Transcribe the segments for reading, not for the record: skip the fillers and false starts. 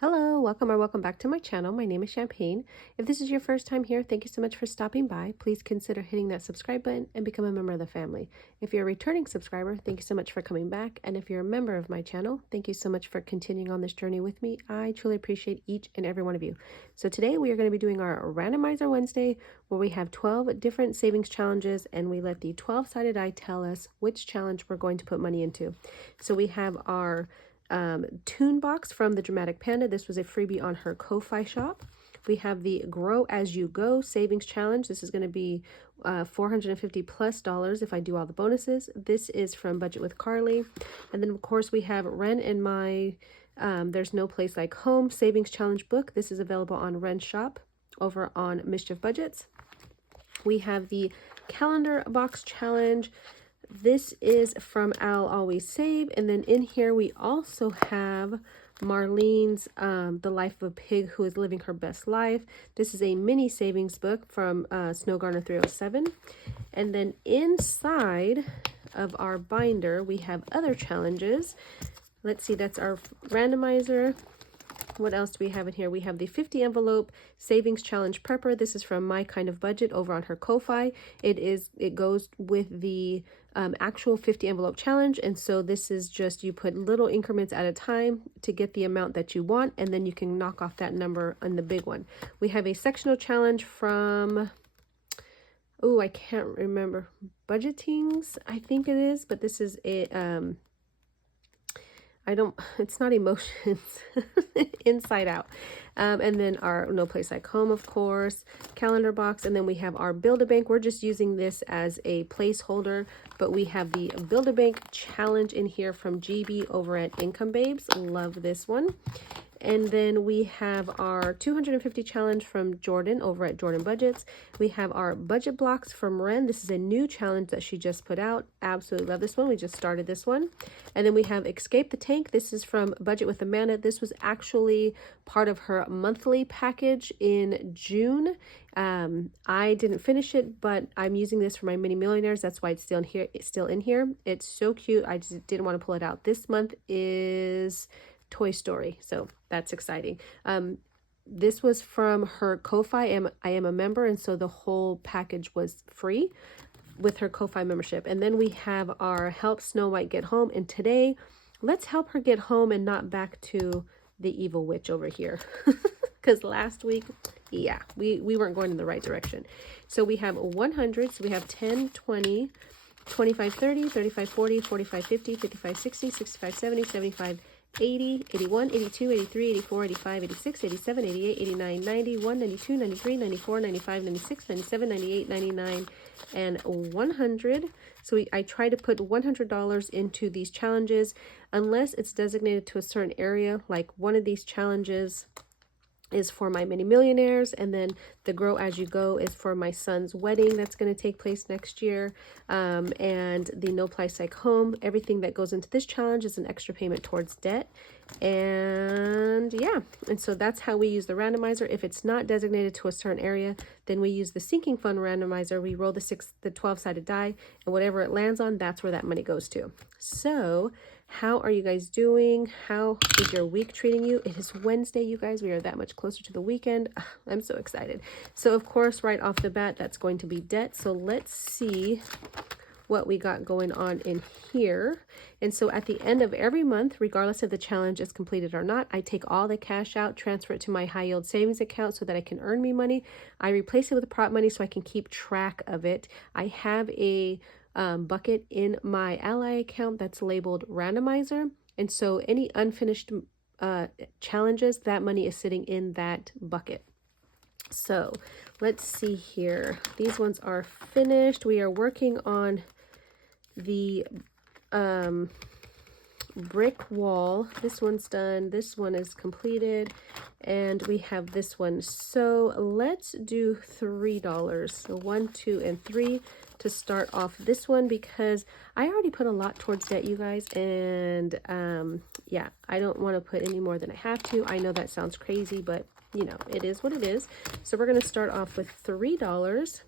Hello, welcome or welcome back to my channel. My name is Champagne. If this is your first time here, thank you so much for stopping by. Please consider hitting that subscribe button and become a member of the family. If you're a returning subscriber, thank you so much for coming back. And if you're a member of my channel, thank you so much for continuing on this journey with me. I truly appreciate each and every one of you. So today we are going to be doing our Randomizer Wednesday, where we have 12 different savings challenges and we let the 12-sided die tell us which challenge we're going to put money into. So we have our tune box from the Dramatic Panda. This was a freebie on her Ko-Fi shop. We have the Grow As You Go savings challenge. This is going to be $450+ if I do all the bonuses. This is from Budget with Carly. And then of course we have Wren and my There's No Place Like Home savings challenge book. This is available on Wren shop over on Mischief Budgets. We have the calendar box challenge. This is from I'll Always Save. And then in here we also have Marlene's The Life of a Pig Who is Living Her Best Life. This is a mini savings book from Snow Garner 307. And then inside of our binder we have other challenges. Let's see, that's our randomizer. What else do we have in here? We have the 50 envelope savings challenge prepper. This is from My Kind of Budget over on her Ko-Fi. It goes with the actual 50 envelope challenge. And so this is just, you put little increments at a time to get the amount that you want, and then you can knock off that number on the big one. We have a sectional challenge from, oh, I can't remember, Budgetings, I think it is, but this is a, it's not Emotions, Inside Out. And then our No Place Like Home, of course, calendar box. And then we have our Build-A-Bank. We're just using this as a placeholder, but we have the Build-A-Bank challenge in here from GB over at Income Babes. Love this one. And then we have our 250 challenge from Jordan over at Jordan Budgets. We have our budget blocks from Wren. This is a new challenge that she just put out. Absolutely love this one. We just started this one. And then we have Escape the Tank. This is from Budget with Amanda. This was actually part of her monthly package in June. I didn't finish it, but I'm using this for my mini millionaires. That's why it's still in here. It's so cute. I just didn't want to pull it out. This month is Toy Story, so that's exciting. This was from her Ko-Fi. I am a member, and so the whole package was free with her Ko-Fi membership. And then we have our Help Snow White Get Home, and today let's help her get home and not back to the evil witch over here, because last week, yeah, we weren't going in the right direction. So we have 100, so we have 10, 20, 25, 30, 35, 40, 45, 50, 55, 60, 65, 70, 75, 80, 81, 82, 83, 84, 85, 86, 87, 88, 89, 90, 1, 92, 93, 94, 95, 96, 97, 98, 99, and 100. So I try to put $100 into these challenges unless it's designated to a certain area. Like one of these challenges is for my mini millionaires, and then the Grow As You Go is for my son's wedding that's going to take place next year, and the No Place Like Home, everything that goes into this challenge is an extra payment towards debt. And yeah, and so that's how we use the randomizer. If it's not designated to a certain area, then we use the sinking fund randomizer. We roll the 12-sided die, and whatever it lands on, that's where that money goes to. So how are you guys doing? How is your week treating you? It is Wednesday, you guys. We are that much closer to the weekend. I'm so excited. So of course, right off the bat, that's going to be debt. So let's see what we got going on in here. And so at the end of every month, regardless if the challenge is completed or not, I take all the cash out, transfer it to my high yield savings account so that I can earn me money. I replace it with prop money so I can keep track of it. I have a bucket in my ally account that's labeled randomizer, and so any unfinished challenges, that money is sitting in that bucket. So let's see here. These ones are finished. We are working on the brick wall. This one's done. This one is completed, and we have this one. So let's do $3. So 1, 2, and 3 to start off this one, because I already put a lot towards debt, you guys, and yeah, I don't want to put any more than I have to. I know that sounds crazy, but you know, it is what it is. So we're going to start off with $3.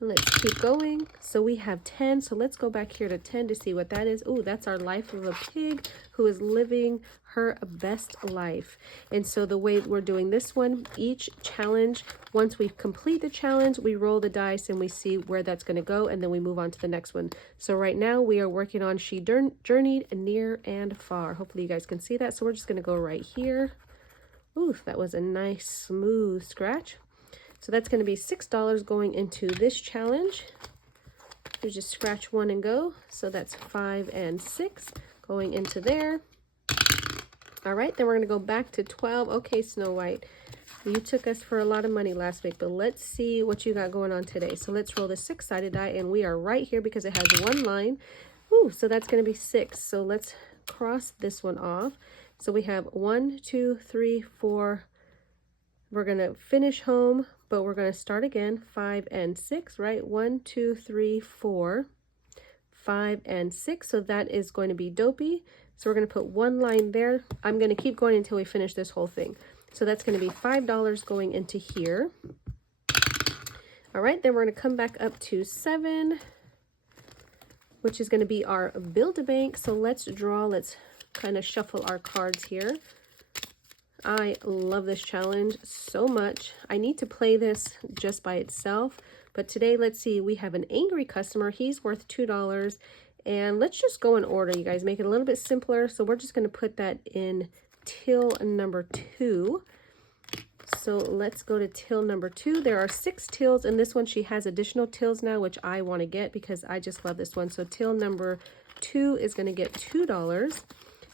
Let's keep going. So we have 10. So let's go back here to 10 to see what that is. Oh, that's our life of a pig who is living her best life. And so the way we're doing this one, each challenge, once we complete the challenge, we roll the dice and we see where that's going to go. And then we move on to the next one. So right now we are working on She Journeyed Near and Far. Hopefully you guys can see that. So we're just going to go right here. Ooh, that was a nice smooth scratch. So that's going to be $6 going into this challenge. You just scratch one and go. So that's 5 and 6 going into there. All right, then we're going to go back to 12. Okay, Snow White, you took us for a lot of money last week, but let's see what you got going on today. So let's roll the 6-sided die, and we are right here because it has one line. Ooh, so that's going to be 6. So let's cross this one off. So we have 1, 2, 3, 4. We're going to finish home, but we're going to start again. 5 and 6, right? 1, 2, 3, 4, 5 and 6. So that is going to be dopey. So we're going to put one line there. I'm going to keep going until we finish this whole thing. So that's going to be $5 going into here. All right, then we're going to come back up to 7, which is going to be our Build-A-Bank. So let's draw. Let's kind of shuffle our cards here. I love this challenge so much. I need to play this just by itself. But today, let's see, we have an angry customer. He's worth $2. And let's just go in order, you guys. Make it a little bit simpler. So we're just going to put that in till number 2. So let's go to till number 2. There are 6 tills. And this one, she has additional tills now, which I want to get because I just love this one. So till number 2 is going to get $2.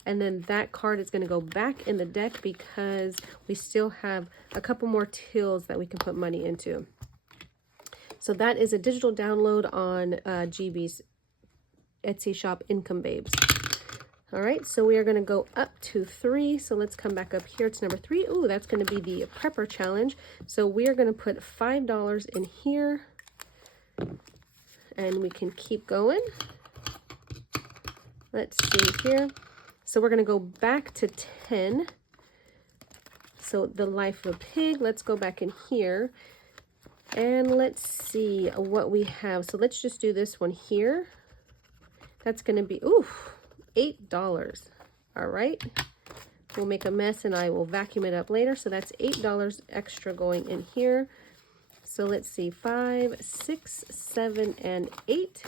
And then that card is going to go back in the deck because we still have a couple more tills that we can put money into. So that is a digital download on GB's Etsy shop, Income Babes. All right, so we are going to go up to 3. So let's come back up here to number 3. Ooh, that's going to be the Prepper Challenge. So we are going to put $5 in here. And we can keep going. Let's see here. So we're going to go back to 10. So the life of a pig. Let's go back in here. And let's see what we have. So let's just do this one here. That's going to be, ooh, $8. All right. We'll make a mess and I will vacuum it up later. So that's $8 extra going in here. So let's see, 5, 6, 7, and 8.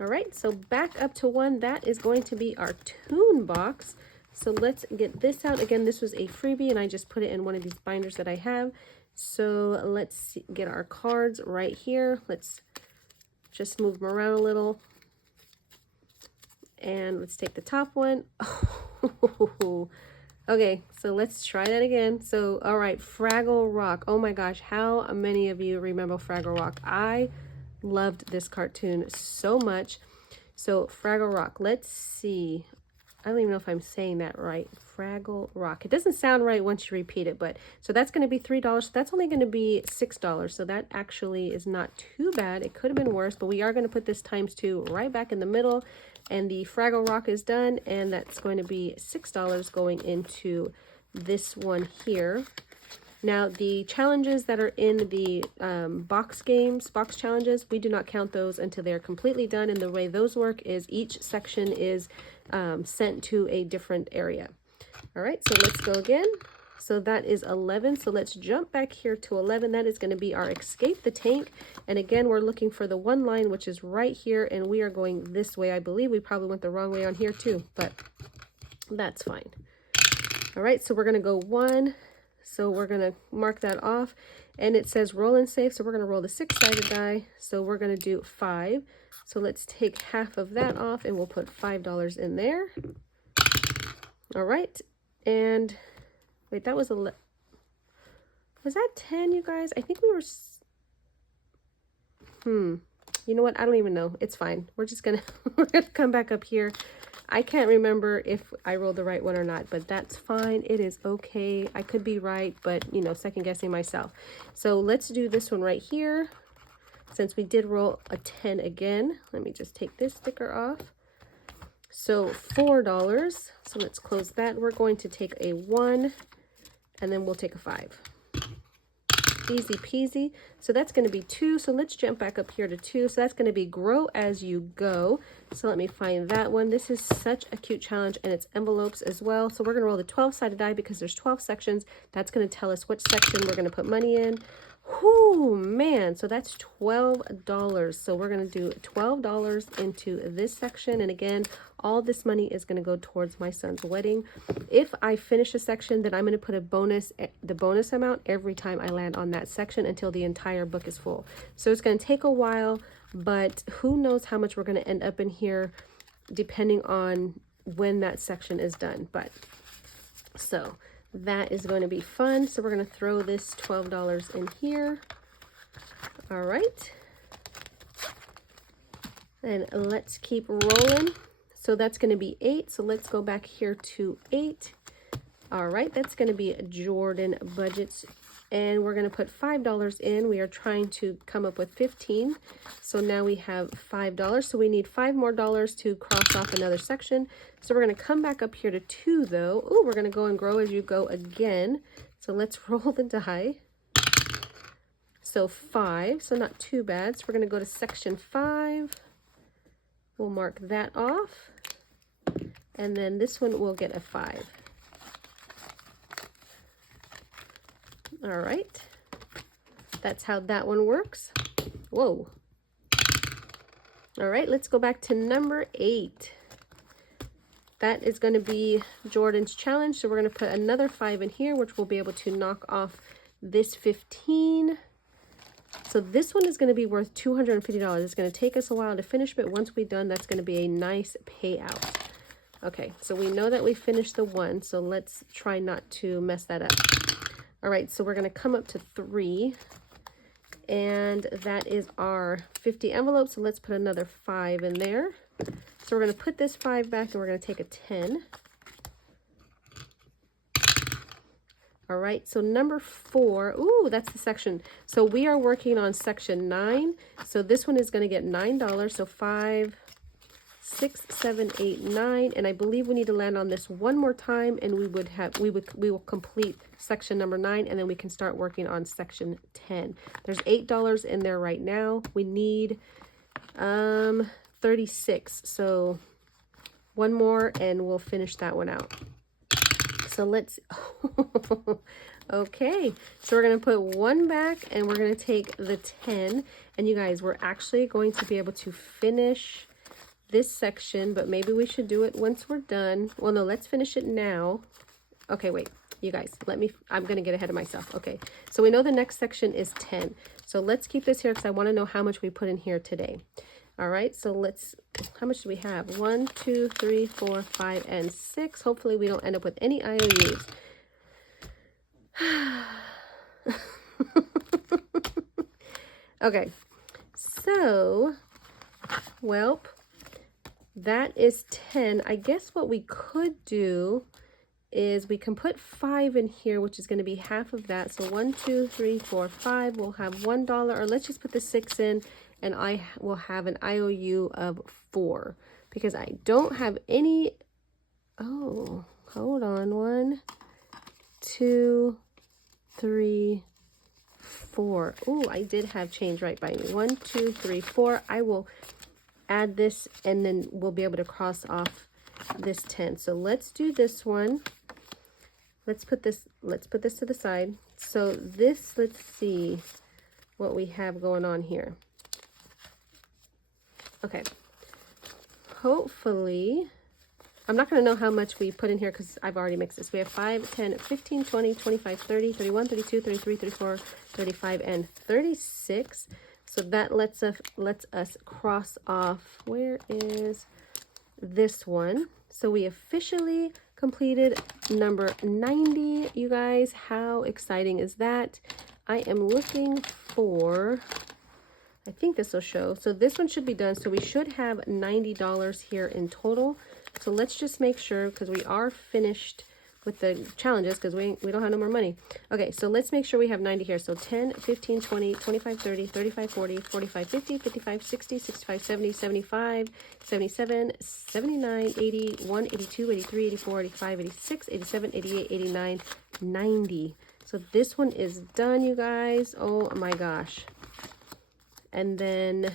All right, so back up to 1, that is going to be our tune box. So let's get this out. Again, this was a freebie and I just put it in one of these binders that I have. So let's get our cards right here. Let's just move them around a little. And let's take the top one. Okay, so let's try that again. So, all right, Fraggle Rock. Oh my gosh, how many of you remember Fraggle Rock? I loved this cartoon so much. So Fraggle Rock, let's see. I don't even know if I'm saying that right. Fraggle Rock. It doesn't sound right once you repeat it, but so that's going to be $3. So that's only going to be $6. So that actually is not too bad. It could have been worse, but we are going to put this ×2 right back in the middle. And the Fraggle Rock is done, and that's going to be $6 going into this one here. Now, the challenges that are in the box challenges, we do not count those until they're completely done. And the way those work is each section is sent to a different area. All right, so let's go again. So that is 11. So let's jump back here to 11. That is going to be our Escape the Tank. And again, we're looking for the one line, which is right here. And we are going this way. I believe we probably went the wrong way on here too, but that's fine. All right, so we're going to go 1. So we're going to mark that off, and it says roll and save. So we're going to roll the 6-sided die. So we're going to do 5. So let's take half of that off and we'll put $5 in there. All right. And wait, that was was that 10, you guys? I think we were, you know what? I don't even know. It's fine. We're just going to, we're going to come back up here. I can't remember if I rolled the right one or not, but that's fine. It is okay. I could be right, but, you know, second guessing myself. So let's do this one right here. Since we did roll a 10 again, let me just take this sticker off. So $4. So let's close that. We're going to take a 1, and then we'll take a 5. Easy peasy. So that's going to be 2. So let's jump back up here to 2. So that's going to be grow as you go. So let me find that one. This is such a cute challenge, and it's envelopes as well. So we're going to roll the 12-sided die because there's 12 sections. That's going to tell us which section we're going to put money in. Whoo, man. So that's $12. So we're going to do $12 into this section. And again, all this money is going to go towards my son's wedding. If I finish a section, then I'm going to put the bonus amount every time I land on that section until the entire book is full. So it's going to take a while, but who knows how much we're going to end up in here depending on when that section is done. But so that is going to be fun. So we're going to throw this $12 in here. All right. And let's keep rolling. So that's going to be 8. So let's go back here to 8. All right. That's going to be Jordan budgets. And we're going to put $5 in. We are trying to come up with 15. So now we have $5. So we need $5 more to cross off another section. So we're going to come back up here to 2 though. Ooh, we're going to go and grow as you go again. So let's roll the die. So 5. So not too bad. So we're going to go to section 5. We'll mark that off. And then this one will get a 5. All right, that's how that one works. Whoa. All right, let's go back to number 8. That is going to be Jordan's challenge. So we're going to put another 5 in here, which will be able to knock off this 15. So this one is going to be worth $250. It's going to take us a while to finish, but once we're done, that's going to be a nice payout. Okay, so we know that we finished the 1, so let's try not to mess that up. All right, so we're going to come up to 3, and that is our 50 envelopes. So let's put another 5 in there. So we're going to put this 5 back, and we're going to take a 10. All right, so number 4, ooh, that's the section. So we are working on section 9. So this one is going to get $9. So 5, 6, 7, 8, 9, and I believe we need to land on this one more time, and we will complete section number 9, and then we can start working on section 10. There's $8 in there right now. We need 36. So one more, and we'll finish that one out. So let's okay. So we're gonna put 1 back, and we're gonna take the 10. And you guys, we're actually going to be able to finish this section, but maybe we should do it once we're done. Well, no, let's finish it now. Okay, wait, you guys, I'm gonna get ahead of myself. Okay, so we know the next section is 10. So let's keep this here because I want to know how much we put in here today. All right, so how much do we have? 1, 2, 3, 4, 5, and 6. Hopefully we don't end up with any IOUs. Okay, so, well, that is 10. I guess what we could do is we can put 5 in here, which is going to be half of that. So 1, 2, 3, 4, 5. We'll have $1, or let's just put the 6 in, and I will have an IOU of 4 because I don't have any. Oh, hold on. 1, 2, 3, 4. Oh, I did have change right by me. 1, 2, 3, 4. I will add this, and then we'll be able to cross off this 10. So let's do this one. Let's put this to the side. So this, let's see what we have going on here. Okay. Hopefully, I'm not going to know how much we put in here because I've already mixed this. We have 5, 10, 15, 20, 25, 30, 31, 32, 33, 34, 35, and 36. So that lets us cross off. Where is this one? So we officially completed number 90, you guys. How exciting is that? I am looking for, I think this will show. So this one should be done. So we should have $90 here in total. So let's just make sure, because we are finished with the challenges because we don't have no more money. Okay, so let's make sure we have 90 here. So 10, 15, 20, 25, 30, 35, 40, 45, 50, 55, 60, 65, 70, 75, 77, 79, 81, 82, 83, 84, 85, 86, 87, 88, 89, 90. So this one is done, you guys. Oh my gosh. And then,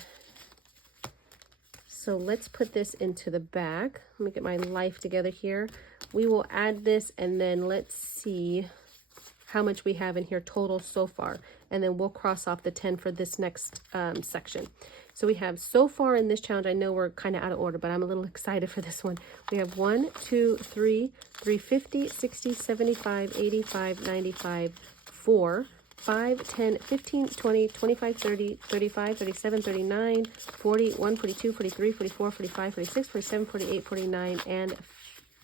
so let's put this into the back. Let me get my life together here. We will add this, and then let's see how much we have in here total so far. And then we'll cross off the 10 for this next section. So we have so far in this challenge, I know we're kind of out of order, but I'm a little excited for this one. We have 1, 2, 3, 350, 60, 75, 85, 95, 4, 5, 10, 15, 20, 25, 30, 35, 37, 39, 40, 1, 42, 43, 44, 45, 46, 47, 48, 49, and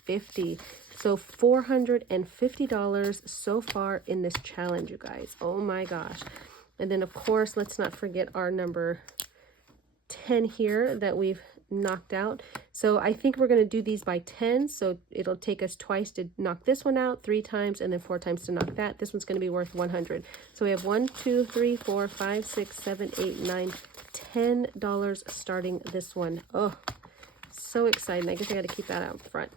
50. So $450 so far in this challenge, you guys. Oh my gosh. And then of course, let's not forget our number 10 here that we've knocked out. So I think we're going to do these by 10. So it'll take us twice to knock this one out, 3 times, and then 4 times to knock that. This one's going to be worth 100. So we have 1, 2, 3, 4, 5, 6, 7, 8, 9, $10 starting this one. Oh, so exciting. I guess I got to keep that out front.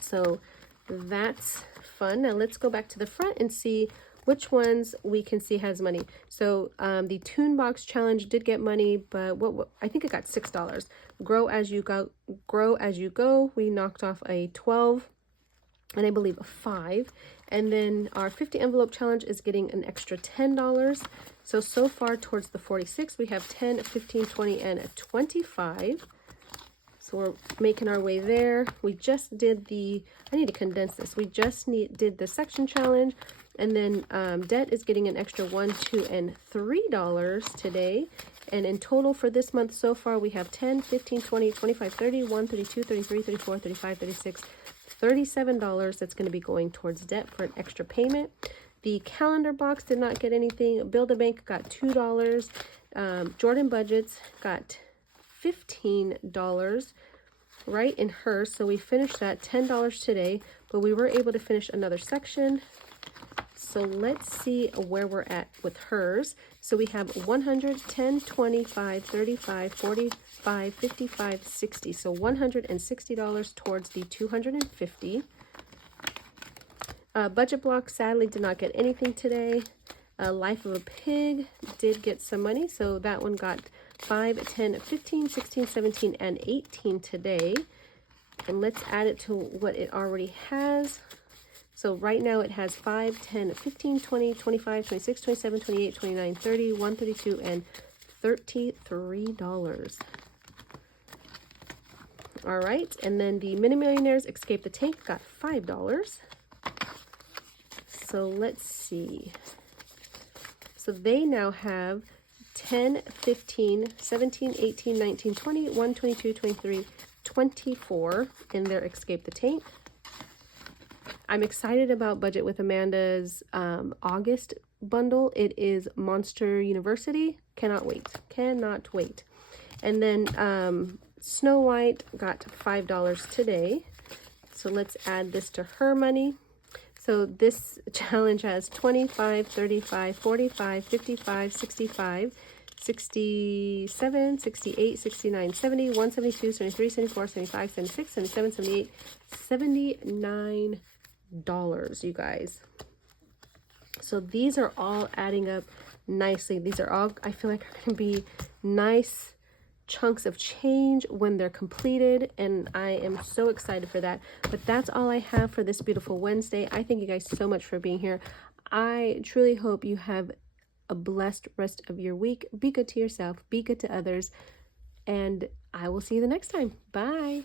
So that's fun. Now let's go back to the front and see which ones we can see has money. So the Toon Box Challenge did get money, but what I think it got $6. Grow as you go. Grow as you go. We knocked off a 12 and I believe a 5. And then our 50 envelope challenge is getting an extra $10. So far towards the 46, we have 10, 15, 20, and 25. So we're making our way there. We just did the, I need to condense this. We just did the section challenge, and then debt is getting an extra $1, $2, and $3 today. And in total for this month so far, we have 10, 15, 20, 25, 30, 1, 32, 33, 34, 35, 36, $37 that's going to be going towards debt for an extra payment. The calendar box did not get anything. Build-A-Bank got $2. Jordan Budgets got $15 right in hers, so we finished that $10 today, but we were able to finish another section. So let's see where we're at with hers. So we have 100, 10, 25, 35, 45, 55, 60. So $160 towards the 250. Budget Block sadly did not get anything today. Life of a Pig did get some money, so that one got 5, 10, 15, 16, 17, and 18 today. And let's add it to what it already has. So right now it has 5, 10, 15, 20, 25, 26, 27, 28, 29, 30, 132, and $33. All right, and then the Mini Millionaires Escape the Tank got $5. So let's see. So they now have 10, 15, 17, 18, 19, 20, 1, 22, 23, 24 in their Escape the Tank. I'm excited about Budget with Amanda's August bundle. It is Monster University. Cannot wait. Cannot wait. And then Snow White got $5 today. So let's add this to her money. So this challenge has 25, 35, 45, 55, 65, 67, 68, 69, 70, 172, 73, 74, 75, 76, 77, 78, $79, you guys. So these are all adding up nicely. These are all, I feel like, are going to be nice chunks of change when they're completed, and I am so excited for that. But that's all I have for this beautiful Wednesday. I thank you guys so much for being here. I truly hope you have a blessed rest of your week. Be good to yourself, be good to others, and I will see you the next time. Bye.